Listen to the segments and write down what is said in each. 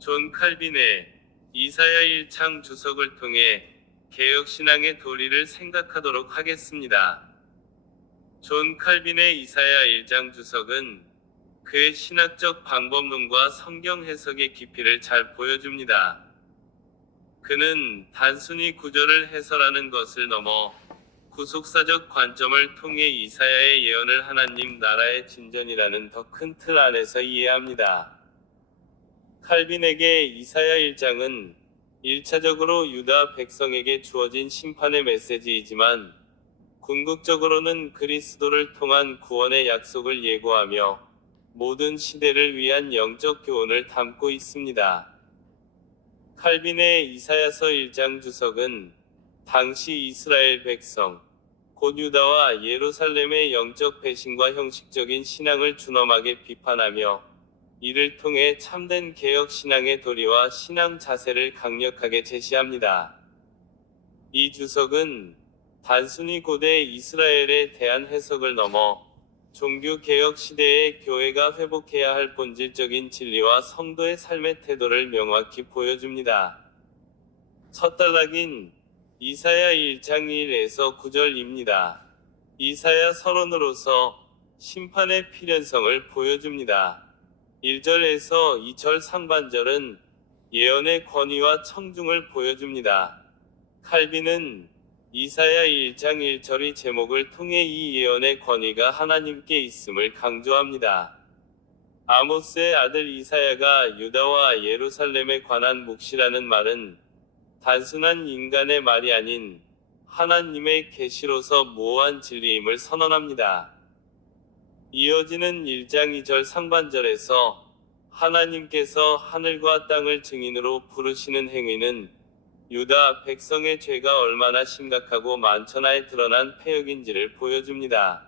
존 칼빈의 이사야 1장 주석을 통해 개혁신앙의 도리를 생각하도록 하겠습니다. 존 칼빈의 이사야 1장 주석은 그의 신학적 방법론과 성경 해석의 깊이를 잘 보여줍니다. 그는 단순히 구절을 해설하는 것을 넘어 구속사적 관점을 통해 이사야의 예언을 하나님 나라의 진전이라는 더 큰 틀 안에서 이해합니다. 칼빈에게 이사야 1장은 1차적으로 유다 백성에게 주어진 심판의 메시지이지만 궁극적으로는 그리스도를 통한 구원의 약속을 예고하며 모든 시대를 위한 영적 교훈을 담고 있습니다. 칼빈의 이사야서 1장 주석은 당시 이스라엘 백성, 곧 유다와 예루살렘의 영적 배신과 형식적인 신앙을 준엄하게 비판하며 이를 통해 참된 개혁 신앙의 도리와 신앙 자세를 강력하게 제시합니다. 이 주석은 단순히 고대 이스라엘에 대한 해석을 넘어 종교 개혁 시대의 교회가 회복해야 할 본질적인 진리와 성도의 삶의 태도를 명확히 보여줍니다. 첫 단락인 이사야 1장 1에서 9절입니다. 이사야 서론으로서 심판의 필연성을 보여줍니다. 1절에서 2절 상반절은 예언의 권위와 청중을 보여줍니다. 칼빈은 이사야 1장 1절의 제목을 통해 이 예언의 권위가 하나님께 있음을 강조합니다. 아모스의 아들 이사야가 유다와 예루살렘에 관한 묵시라는 말은 단순한 인간의 말이 아닌 하나님의 계시로서 무오한 진리임을 선언합니다. 이어지는 1장 2절 상반절에서 하나님께서 하늘과 땅을 증인으로 부르시는 행위는 유다 백성의 죄가 얼마나 심각하고 만천하에 드러난 패역인지를 보여줍니다.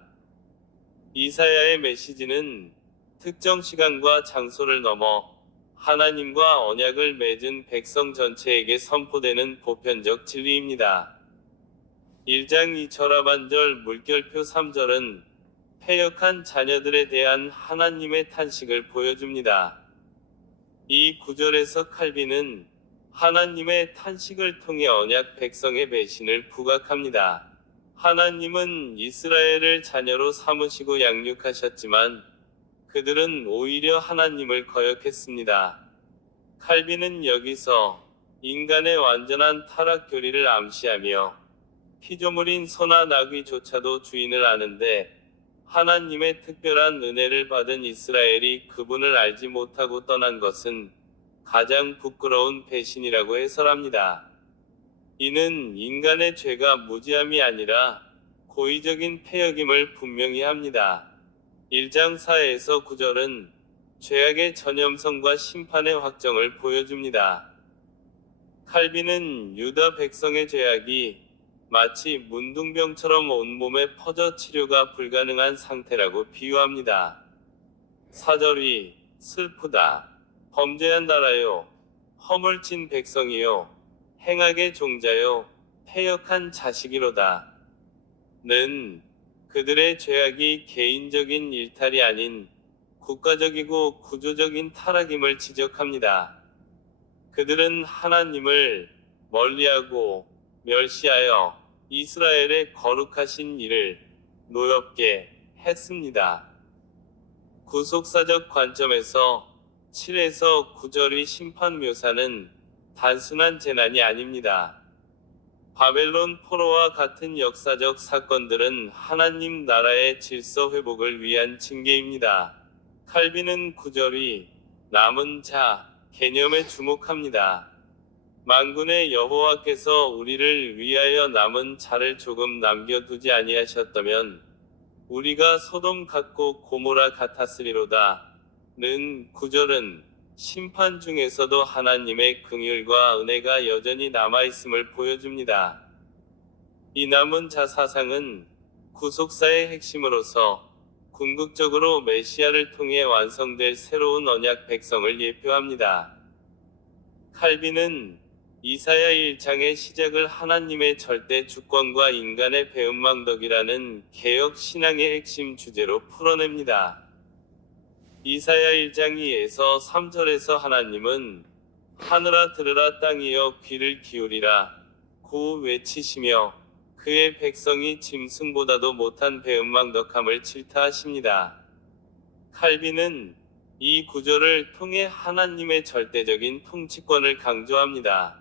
이사야의 메시지는 특정 시간과 장소를 넘어 하나님과 언약을 맺은 백성 전체에게 선포되는 보편적 진리입니다. 1장 2절 하반절 물결표 3절은 패역한 자녀들에 대한 하나님의 탄식을 보여줍니다. 이 구절에서 칼빈은 하나님의 탄식을 통해 언약 백성의 배신을 부각합니다. 하나님은 이스라엘을 자녀로 삼으시고 양육하셨지만 그들은 오히려 하나님을 거역했습니다. 칼빈은 여기서 인간의 완전한 타락 교리를 암시하며 피조물인 소나 나귀조차도 주인을 아는데 하나님의 특별한 은혜를 받은 이스라엘이 그분을 알지 못하고 떠난 것은 가장 부끄러운 배신이라고 해설합니다. 이는 인간의 죄가 무지함이 아니라 고의적인 패역임을 분명히 합니다. 1장 4에서 9절은 죄악의 전염성과 심판의 확정을 보여줍니다. 칼빈은 유다 백성의 죄악이 마치 문둥병처럼 온몸에 퍼져 치료가 불가능한 상태라고 비유합니다. 4절이 슬프다. 범죄한 나라요. 허물진 백성이요. 행악의 종자요. 패역한 자식이로다. 는 그들의 죄악이 개인적인 일탈이 아닌 국가적이고 구조적인 타락임을 지적합니다. 그들은 하나님을 멀리하고 멸시하여 이스라엘의 거룩하신 이를 노엽게 했습니다. 구속사적 관점에서 7에서 9절의 심판 묘사는 단순한 재난이 아닙니다. 바벨론 포로와 같은 역사적 사건들은 하나님 나라의 질서 회복을 위한 징계입니다. 칼빈은 9절이 남은 자 개념에 주목합니다. 만군의 여호와께서 우리를 위하여 남은 자를 조금 남겨두지 아니하셨다면 우리가 소돔 같고 고모라 같았으리로다. 는 9절은 심판 중에서도 하나님의 긍휼과 은혜가 여전히 남아있음을 보여줍니다. 이 남은 자 사상은 구속사의 핵심으로서 궁극적으로 메시아를 통해 완성될 새로운 언약 백성을 예표합니다. 칼빈은 이사야 1장의 시작을 하나님의 절대 주권과 인간의 배은망덕이라는 개혁 신앙의 핵심 주제로 풀어냅니다. 이사야 1장 2에서 3절에서 하나님은 하늘아 들으라 땅이여 귀를 기울이라 고 외치시며 그의 백성이 짐승보다도 못한 배은망덕함을 질타하십니다. 칼빈은 이 구절을 통해 하나님의 절대적인 통치권을 강조합니다.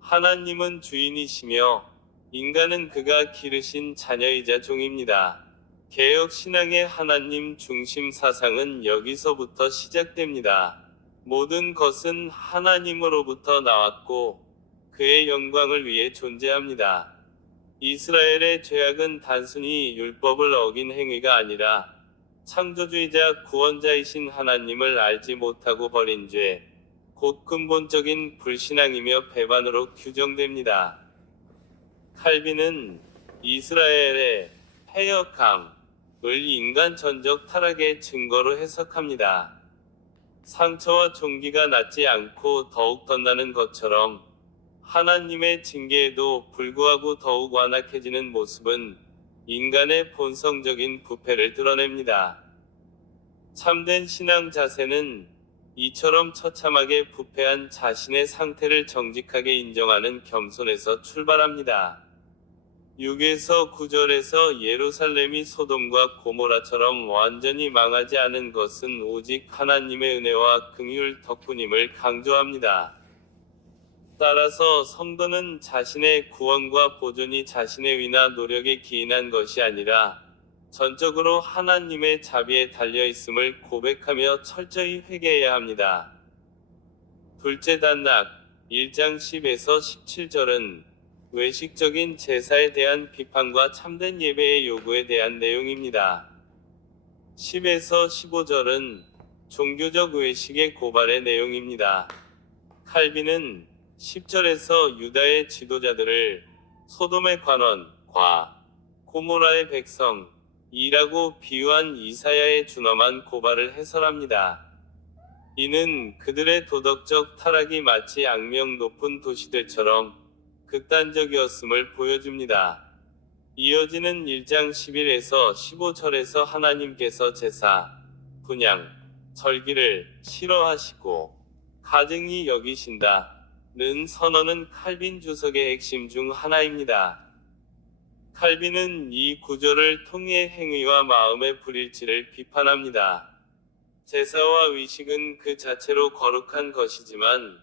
하나님은 주인이시며 인간은 그가 기르신 자녀이자 종입니다. 개혁신앙의 하나님 중심 사상은 여기서부터 시작됩니다. 모든 것은 하나님으로부터 나왔고 그의 영광을 위해 존재합니다. 이스라엘의 죄악은 단순히 율법을 어긴 행위가 아니라 창조주이자 구원자이신 하나님을 알지 못하고 버린 죄, 곧 근본적인 불신앙이며 배반으로 규정됩니다. 칼빈은 이스라엘의 패역함을 인간 전적 타락의 증거로 해석합니다. 상처와 종기가 낫지 않고 더욱 덧나는 것처럼 하나님의 징계에도 불구하고 더욱 완악해지는 모습은 인간의 본성적인 부패를 드러냅니다. 참된 신앙 자세는 이처럼 처참하게 부패한 자신의 상태를 정직하게 인정하는 겸손에서 출발합니다. 6에서 9절에서 예루살렘이 소돔과 고모라처럼 완전히 망하지 않은 것은 오직 하나님의 은혜와 긍휼 덕분임을 강조합니다. 따라서 성도는 자신의 구원과 보존이 자신의 위나 노력에 기인한 것이 아니라 전적으로 하나님의 자비에 달려있음을 고백하며 철저히 회개해야 합니다. 둘째 단락 1장 10에서 17절은 외식적인 제사에 대한 비판과 참된 예배의 요구에 대한 내용입니다. 10에서 15절은 종교적 외식의 고발의 내용입니다. 칼빈은 10절에서 유다의 지도자들을 소돔의 관원과 고모라의 백성이라고 비유한 이사야의 준엄한 고발을 해설합니다. 이는 그들의 도덕적 타락이 마치 악명 높은 도시들처럼 극단적이었음을 보여줍니다. 이어지는 1장 11에서 15절에서 하나님께서 제사, 분향, 절기를 싫어하시고 가증히 여기신다. 는 선언은 칼빈 주석의 핵심 중 하나입니다. 칼빈은 이 구절을 통해 행위와 마음의 불일치를 비판합니다. 제사와 의식은 그 자체로 거룩한 것이지만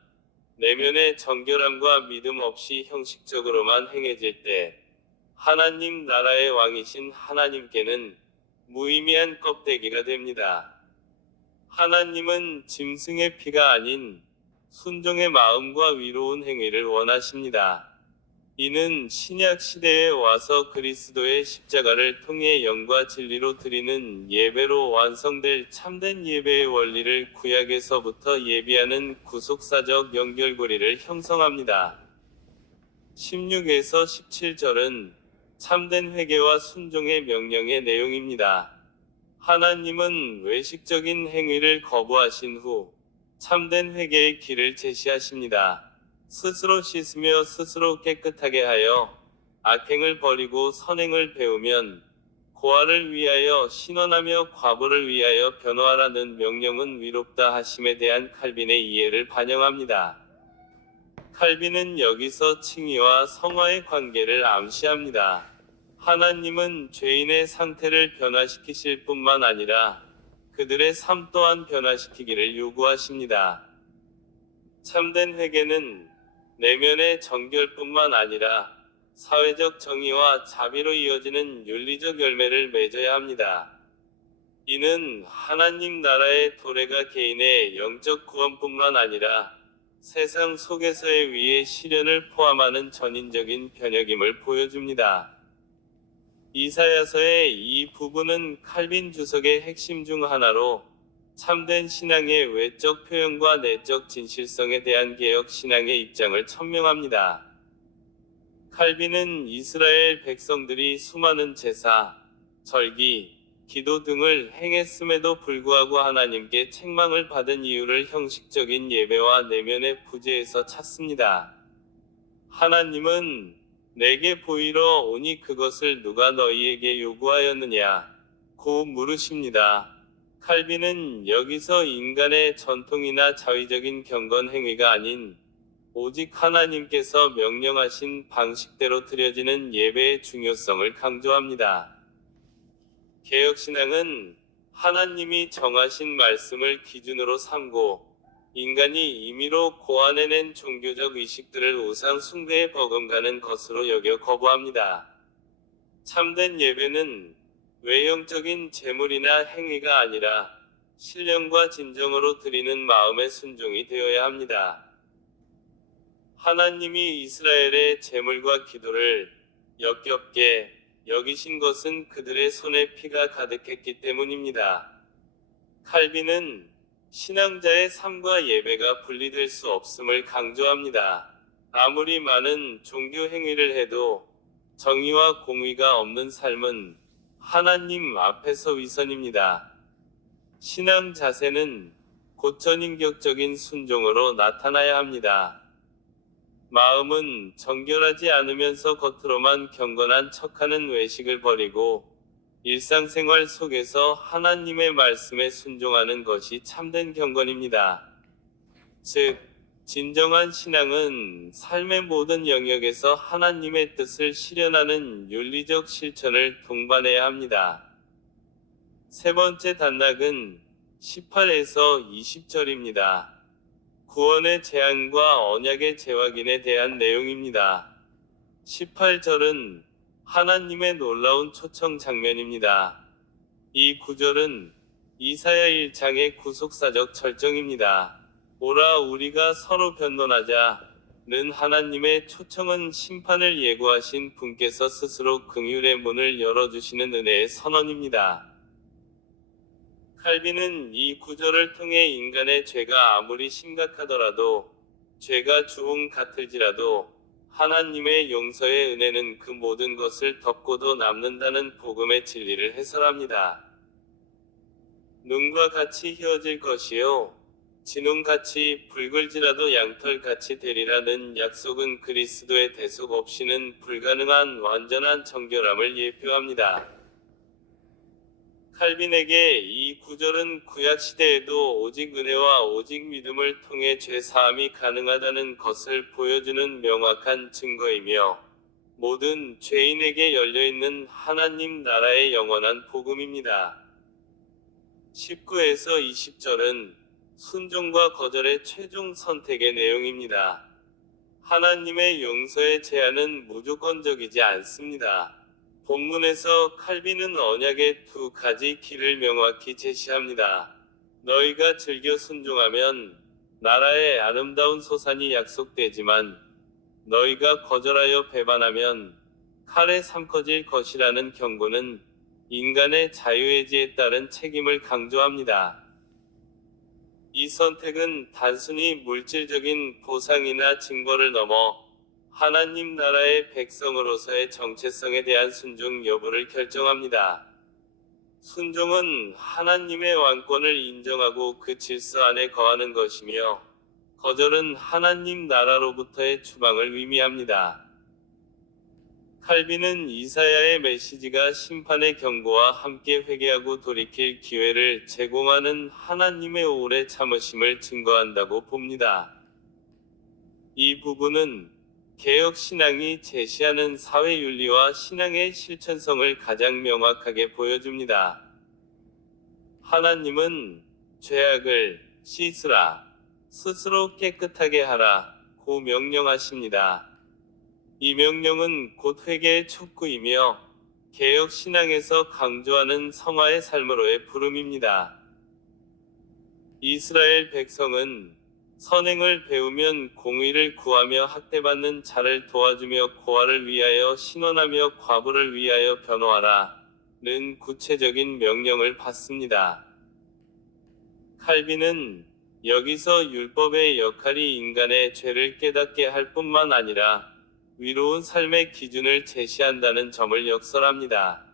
내면의 정결함과 믿음 없이 형식적으로만 행해질 때 하나님 나라의 왕이신 하나님께는 무의미한 껍데기가 됩니다. 하나님은 짐승의 피가 아닌 순종의 마음과 위로운 행위를 원하십니다. 이는 신약 시대에 와서 그리스도의 십자가를 통해 영과 진리로 드리는 예배로 완성될 참된 예배의 원리를 구약에서부터 예비하는 구속사적 연결고리를 형성합니다. 16에서 17절은 참된 회개와 순종의 명령의 내용입니다. 하나님은 외식적인 행위를 거부하신 후 참된 회개의 길을 제시하십니다. 스스로 씻으며 스스로 깨끗하게 하여 악행을 버리고 선행을 배우면 고아를 위하여 신원하며 과부를 위하여 변호하라는 명령은 위롭다 하심에 대한 칼빈의 이해를 반영합니다. 칼빈은 여기서 칭의와 성화의 관계를 암시합니다. 하나님은 죄인의 상태를 변화시키실 뿐만 아니라 그들의 삶 또한 변화시키기를 요구하십니다. 참된 회개는 내면의 정결뿐만 아니라 사회적 정의와 자비로 이어지는 윤리적 열매를 맺어야 합니다. 이는 하나님 나라의 도래가 개인의 영적 구원뿐만 아니라 세상 속에서의 위의 시련을 포함하는 전인적인 변혁임을 보여줍니다. 이사야서의 이 부분은 칼빈 주석의 핵심 중 하나로 참된 신앙의 외적 표현과 내적 진실성에 대한 개혁 신앙의 입장을 천명합니다. 칼빈은 이스라엘 백성들이 수많은 제사, 절기, 기도 등을 행했음에도 불구하고 하나님께 책망을 받은 이유를 형식적인 예배와 내면의 부재에서 찾습니다. 하나님은 내게 보이러 오니 그것을 누가 너희에게 요구하였느냐 고 물으십니다. 칼빈은 여기서 인간의 전통이나 자의적인 경건 행위가 아닌 오직 하나님께서 명령하신 방식대로 드려지는 예배의 중요성을 강조합니다. 개혁신앙은 하나님이 정하신 말씀을 기준으로 삼고 인간이 임의로 고안해낸 종교적 의식들을 우상 숭배에 버금가는 것으로 여겨 거부합니다. 참된 예배는 외형적인 제물이나 행위가 아니라 신령과 진정으로 드리는 마음의 순종이 되어야 합니다. 하나님이 이스라엘의 제물과 기도를 역겹게 여기신 것은 그들의 손에 피가 가득했기 때문입니다. 칼빈은 신앙자의 삶과 예배가 분리될 수 없음을 강조합니다. 아무리 많은 종교 행위를 해도 정의와 공의가 없는 삶은 하나님 앞에서 위선입니다. 신앙 자세는 고천인격적인 순종으로 나타나야 합니다. 마음은 정결하지 않으면서 겉으로만 경건한 척하는 외식을 버리고 일상생활 속에서 하나님의 말씀에 순종하는 것이 참된 경건입니다. 즉, 진정한 신앙은 삶의 모든 영역에서 하나님의 뜻을 실현하는 윤리적 실천을 동반해야 합니다. 세 번째 단락은 18에서 20절입니다. 구원의 제안과 언약의 재확인에 대한 내용입니다. 18절은 하나님의 놀라운 초청 장면입니다. 이 구절은 이사야 1장의 구속사적 절정입니다. 오라 우리가 서로 변론하자는 하나님의 초청은 심판을 예고하신 분께서 스스로 긍휼의 문을 열어주시는 은혜의 선언입니다. 칼빈은 이 구절을 통해 인간의 죄가 아무리 심각하더라도, 죄가 주홍 같을지라도 하나님의 용서의 은혜는 그 모든 것을 덮고도 남는다는 복음의 진리를 해설합니다. 눈과 같이 휘어질 것이요 진홍같이 붉을지라도 양털같이 되리라는 약속은 그리스도의 대속 없이는 불가능한 완전한 정결함을 예표합니다. 칼빈에게 이 구절은 구약시대에도 오직 은혜와 오직 믿음을 통해 죄사함이 가능하다는 것을 보여주는 명확한 증거이며 모든 죄인에게 열려있는 하나님 나라의 영원한 복음입니다. 19에서 20절은 순종과 거절의 최종 선택의 내용입니다. 하나님의 용서의 제안은 무조건적이지 않습니다. 본문에서 칼빈은 언약의 두 가지 길을 명확히 제시합니다. 너희가 즐겨 순종하면 나라의 아름다운 소산이 약속되지만 너희가 거절하여 배반하면 칼에 삼켜질 것이라는 경고는 인간의 자유의지에 따른 책임을 강조합니다. 이 선택은 단순히 물질적인 보상이나 징벌을 넘어 하나님 나라의 백성으로서의 정체성에 대한 순종 여부를 결정합니다. 순종은 하나님의 왕권을 인정하고 그 질서 안에 거하는 것이며, 거절은 하나님 나라로부터의 추방을 의미합니다. 칼빈은 이사야의 메시지가 심판의 경고와 함께 회개하고 돌이킬 기회를 제공하는 하나님의 오래 참으심을 증거한다고 봅니다. 이 부분은 개혁 신앙이 제시하는 사회 윤리와 신앙의 실천성을 가장 명확하게 보여줍니다. 하나님은 죄악을 씻으라, 스스로 깨끗하게 하라고 명령하십니다. 이 명령은 곧 회개의 촉구이며 개혁 신앙에서 강조하는 성화의 삶으로의 부름입니다. 이스라엘 백성은 선행을 배우면 공의를 구하며 학대받는 자를 도와주며 고아를 위하여 신원하며 과부를 위하여 변호하라는 구체적인 명령을 받습니다. 칼빈은 여기서 율법의 역할이 인간의 죄를 깨닫게 할 뿐만 아니라 위로운 삶의 기준을 제시한다는 점을 역설합니다.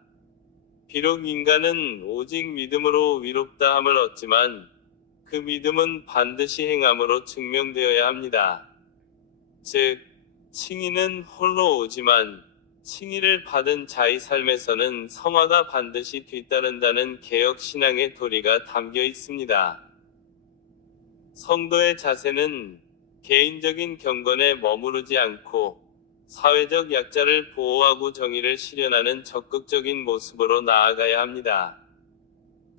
비록 인간은 오직 믿음으로 위롭다 함을 얻지만 그 믿음은 반드시 행함으로 증명되어야 합니다. 즉, 칭의는 홀로 오지만 칭의를 받은 자의 삶에서는 성화가 반드시 뒤따른다는 개혁 신앙의 도리가 담겨 있습니다. 성도의 자세는 개인적인 경건에 머무르지 않고 사회적 약자를 보호하고 정의를 실현하는 적극적인 모습으로 나아가야 합니다.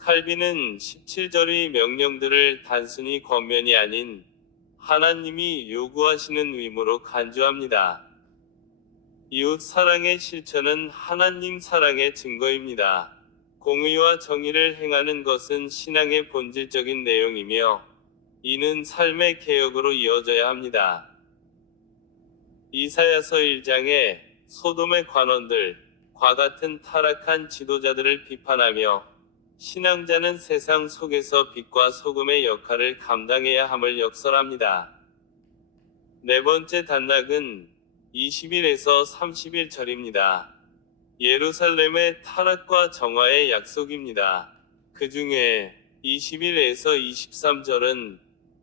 칼빈은 17절의 명령들을 단순히 권면이 아닌 하나님이 요구하시는 의무로 간주합니다. 이웃 사랑의 실천은 하나님 사랑의 증거입니다. 공의와 정의를 행하는 것은 신앙의 본질적인 내용이며 이는 삶의 개혁으로 이어져야 합니다. 이사야서 1장에 소돔의 관원들과 같은 타락한 지도자들을 비판하며 신앙자는 세상 속에서 빛과 소금의 역할을 감당해야 함을 역설합니다. 네 번째 단락은 20일에서 31절입니다. 예루살렘의 타락과 정화의 약속입니다. 그 중에 21에서 23절은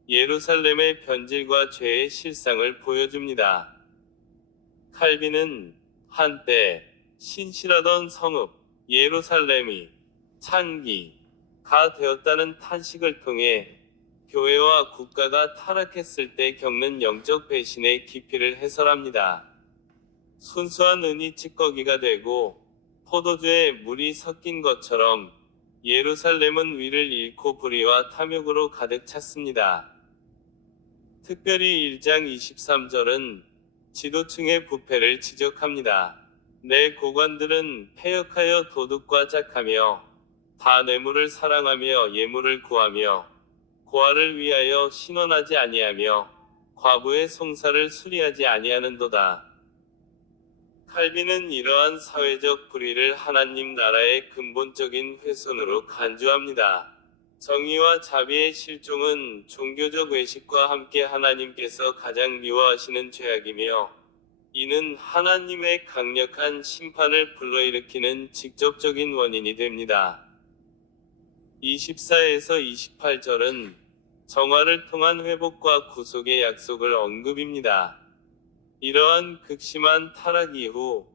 예루살렘의 변질과 죄의 실상을 보여줍니다. 칼빈은 한때 신실하던 성읍 예루살렘이 창기가 되었다는 탄식을 통해 교회와 국가가 타락했을 때 겪는 영적 배신의 깊이를 해설합니다. 순수한 은이 찌꺼기가 되고 포도주에 물이 섞인 것처럼 예루살렘은 위를 잃고 불의와 탐욕으로 가득 찼습니다. 특별히 1장 23절은 지도층의 부패를 지적합니다. 내 고관들은 패역하여 도둑과 짝하며 다 뇌물을 사랑하며 예물을 구하며 고아를 위하여 신원하지 아니하며 과부의 송사를 수리하지 아니하는도다. 칼빈은 이러한 사회적 불의를 하나님 나라의 근본적인 훼손으로 간주합니다. 정의와 자비의 실종은 종교적 외식과 함께 하나님께서 가장 미워하시는 죄악이며 이는 하나님의 강력한 심판을 불러일으키는 직접적인 원인이 됩니다. 24에서 28절은 정화를 통한 회복과 구속의 약속을 언급입니다. 이러한 극심한 타락 이후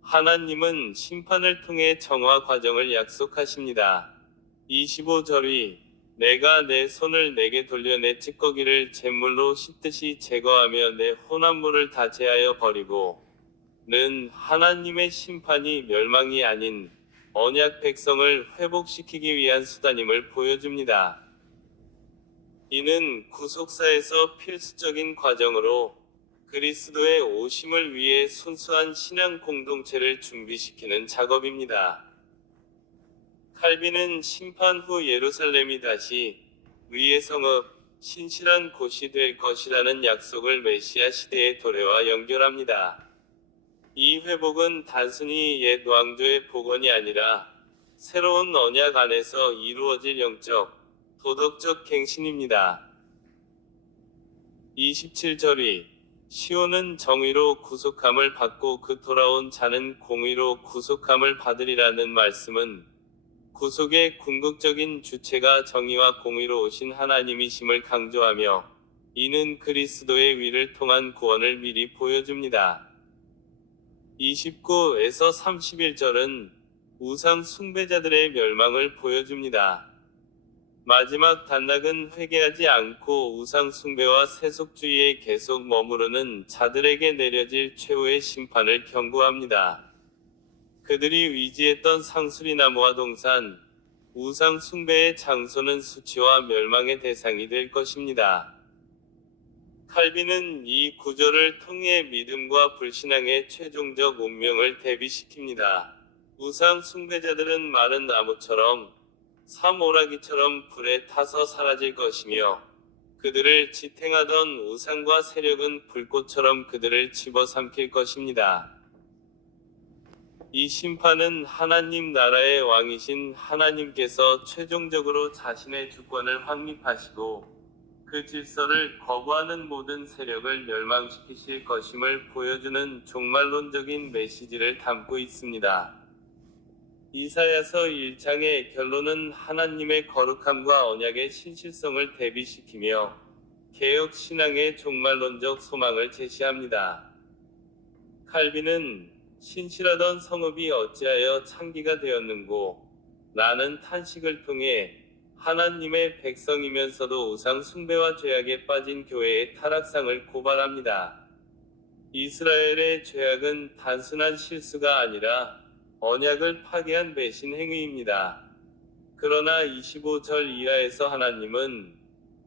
하나님은 심판을 통해 정화 과정을 약속하십니다. 25절이 내가 내 손을 내게 돌려 내 찌꺼기를 잿물로 씻듯이 제거하며 내 혼합물을 다 제하여 버리고 는 하나님의 심판이 멸망이 아닌 언약 백성을 회복시키기 위한 수단임을 보여줍니다. 이는 구속사에서 필수적인 과정으로 그리스도의 오심을 위해 순수한 신앙 공동체를 준비시키는 작업입니다. 칼빈은 심판 후 예루살렘이 다시 의의 성읍, 신실한 곳이 될 것이라는 약속을 메시아 시대의 도래와 연결합니다. 이 회복은 단순히 옛 왕조의 복원이 아니라 새로운 언약 안에서 이루어질 영적, 도덕적 갱신입니다. 27절이 시온은 정의로 구속함을 받고 그 돌아온 자는 공의로 구속함을 받으리라는 말씀은 구속의 궁극적인 주체가 정의와 공의로 오신 하나님이심을 강조하며 이는 그리스도의 위를 통한 구원을 미리 보여줍니다. 29에서 31절은 우상 숭배자들의 멸망을 보여줍니다. 마지막 단락은 회개하지 않고 우상 숭배와 세속주의에 계속 머무르는 자들에게 내려질 최후의 심판을 경고합니다. 그들이 위지했던 상수리나무와 동산, 우상 숭배의 장소는 수치와 멸망의 대상이 될 것입니다. 칼빈은 이 구절을 통해 믿음과 불신앙의 최종적 운명을 대비시킵니다. 우상 숭배자들은 마른 나무처럼 사모라기처럼 불에 타서 사라질 것이며 그들을 지탱하던 우상과 세력은 불꽃처럼 그들을 집어삼킬 것입니다. 이 심판은 하나님 나라의 왕이신 하나님께서 최종적으로 자신의 주권을 확립하시고 그 질서를 거부하는 모든 세력을 멸망시키실 것임을 보여주는 종말론적인 메시지를 담고 있습니다. 이사야서 1장의 결론은 하나님의 거룩함과 언약의 신실성을 대비시키며 개혁 신앙의 종말론적 소망을 제시합니다. 칼빈은 신실하던 성읍이 어찌하여 창기가 되었는고. 나는 탄식을 통해 하나님의 백성이면서도 우상 숭배와 죄악에 빠진 교회의 타락상을 고발합니다. 이스라엘의 죄악은 단순한 실수가 아니라 언약을 파괴한 배신 행위입니다. 그러나 25절 이하에서 하나님은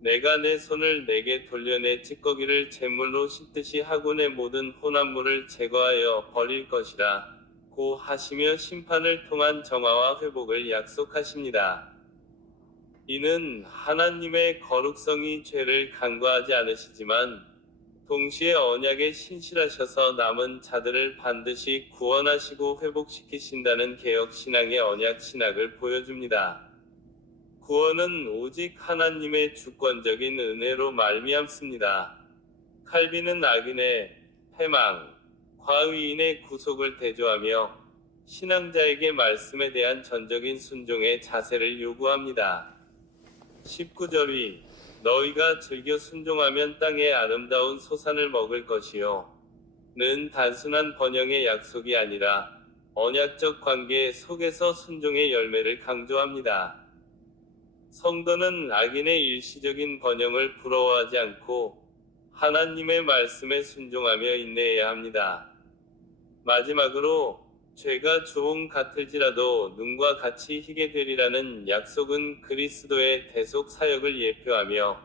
내가 내 손을 내게 돌려 내 찌꺼기를 제물로 씻듯이 하고 내 모든 혼합물을 제거하여 버릴 것이라 고 하시며 심판을 통한 정화와 회복을 약속하십니다. 이는 하나님의 거룩성이 죄를 간과하지 않으시지만 동시에 언약에 신실하셔서 남은 자들을 반드시 구원하시고 회복시키신다는 개혁신앙의 언약신학을 보여줍니다. 구원은 오직 하나님의 주권적인 은혜로 말미암습니다. 칼빈은 악인의 패망, 과의인의 구속을 대조하며 신앙자에게 말씀에 대한 전적인 순종의 자세를 요구합니다. 19절 너희가 즐겨 순종하면 땅의 아름다운 소산을 먹을 것이요. 는 단순한 번영의 약속이 아니라 언약적 관계 속에서 순종의 열매를 강조합니다. 성도는 악인의 일시적인 번영을 부러워하지 않고 하나님의 말씀에 순종하며 인내해야 합니다. 마지막으로 죄가 주홍 같을지라도 눈과 같이 희게 되리라는 약속은 그리스도의 대속 사역을 예표하며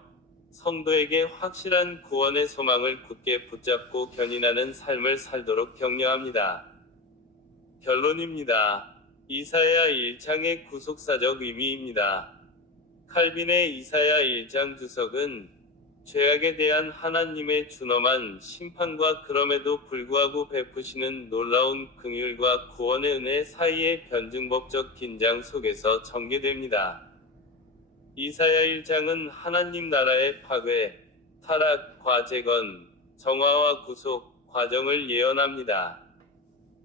성도에게 확실한 구원의 소망을 굳게 붙잡고 견인하는 삶을 살도록 격려합니다. 결론입니다. 이사야 1장의 구속사적 의미입니다. 칼빈의 이사야 1장 주석은 죄악에 대한 하나님의 준엄한 심판과 그럼에도 불구하고 베푸시는 놀라운 긍휼과 구원의 은혜 사이의 변증법적 긴장 속에서 전개됩니다. 이사야 1장은 하나님 나라의 파괴, 타락과 재건, 정화와 구속 과정을 예언합니다.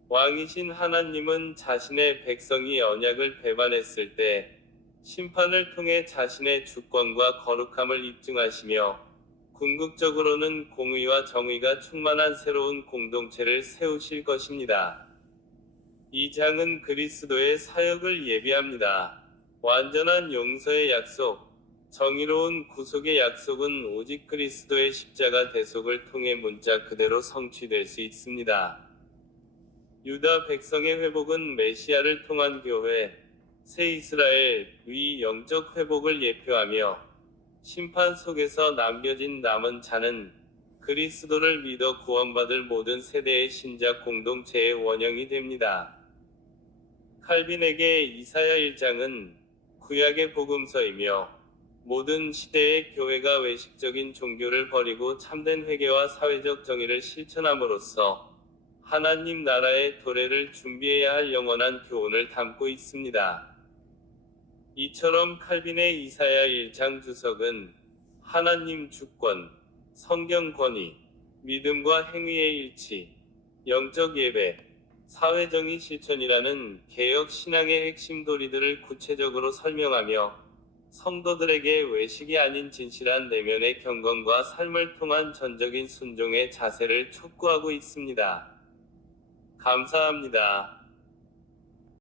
왕이신 하나님은 자신의 백성이 언약을 배반했을 때 심판을 통해 자신의 주권과 거룩함을 입증하시며 궁극적으로는 공의와 정의가 충만한 새로운 공동체를 세우실 것입니다. 이 장은 그리스도의 사역을 예비합니다. 완전한 용서의 약속, 정의로운 구속의 약속은 오직 그리스도의 십자가 대속을 통해 문자 그대로 성취될 수 있습니다. 유다 백성의 회복은 메시아를 통한 교회, 새 이스라엘의 영적 회복을 예표하며 심판 속에서 남겨진 남은 자는 그리스도를 믿어 구원받을 모든 세대의 신자 공동체의 원형이 됩니다. 칼빈에게 이사야 1장은 구약의 복음서이며 모든 시대의 교회가 외식적인 종교를 버리고 참된 회개와 사회적 정의를 실천함으로써 하나님 나라의 도래를 준비해야 할 영원한 교훈을 담고 있습니다. 이처럼 칼빈의 이사야 1장 주석은 하나님 주권, 성경 권위, 믿음과 행위의 일치, 영적 예배, 사회정의 실천이라는 개혁 신앙의 핵심 도리들을 구체적으로 설명하며 성도들에게 외식이 아닌 진실한 내면의 경건과 삶을 통한 전적인 순종의 자세를 촉구하고 있습니다. 감사합니다.